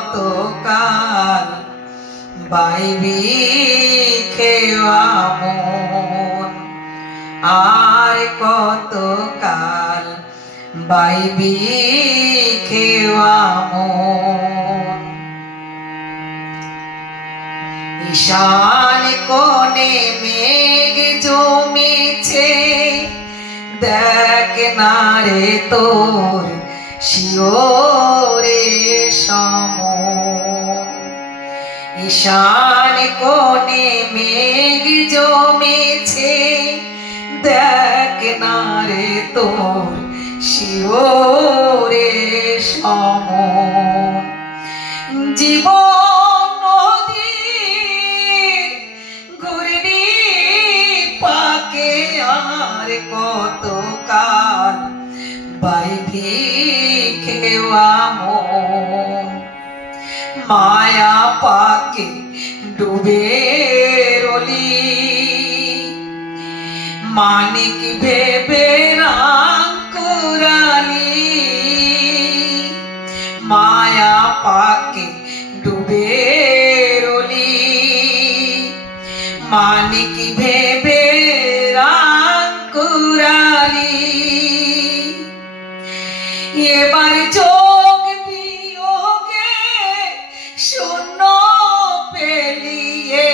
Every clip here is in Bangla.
কতকাল বাইবি খেওয়া মন, আর কতকাল বাইবি খেওয়া মন। ঈশান কোণে মেঘ জমেছে, দেখ না রে তোর শিওরে সমন। ঈশান কোণে মেঘ জমেছে, দেখ না রে তোর শিওরে সমন। জীবন নদীর ঘূর্ণি পাকে আর কতকাল বাইবি খেওয়া মন। মায়া পাকে ডুবে রলি, মানিক ভেবে রাম কুরালি। মায়া পাকে ডুবে রলি, মানিক ভেবে রাম কুরালি। এবার যোগ বিয়োগে শূন্য পেলি,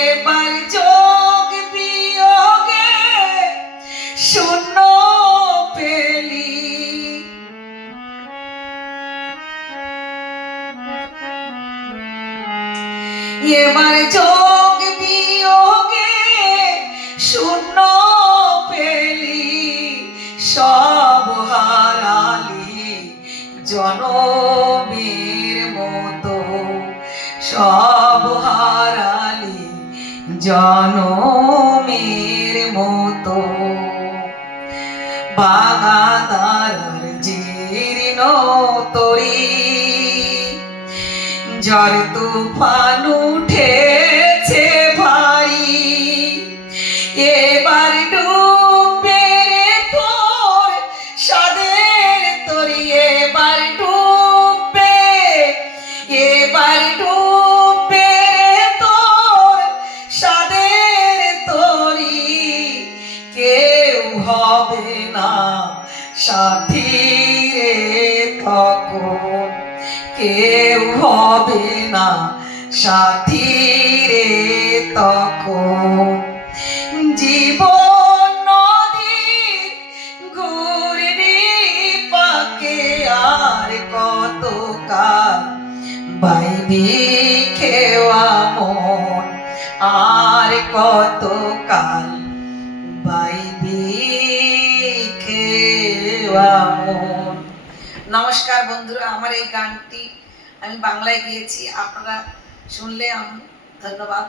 এবার যোগ বিয়োগে শূন্য পেলি। এবার যোগ বিয়োগে শূন্য পেলি, সব হারালি জনমের মতো, সব হারালি জনমের মতো। বাগাদার জীর্ণ তরি, ঝড় তুফান উঠেছে ভারী। এবার ডুববে রে তোর সাদের তরি, এবার ডুববে, এবার ডুববে রে তোর সাদের তরি। কেউ হবে না সাথী রে তখন, কেউ হবে না সাথী রে তখন। জীবন নদীর ঘূর্ণি পাকে আর কতকাল বাইবি খেওয়া মন, আর কতকাল বাইবি খেওয়া মন। নমস্কার বন্ধুরা, আমার এই গানটি আমি বাংলায় গিয়েছি, আপনারা শুনলে ধন্যবাদ।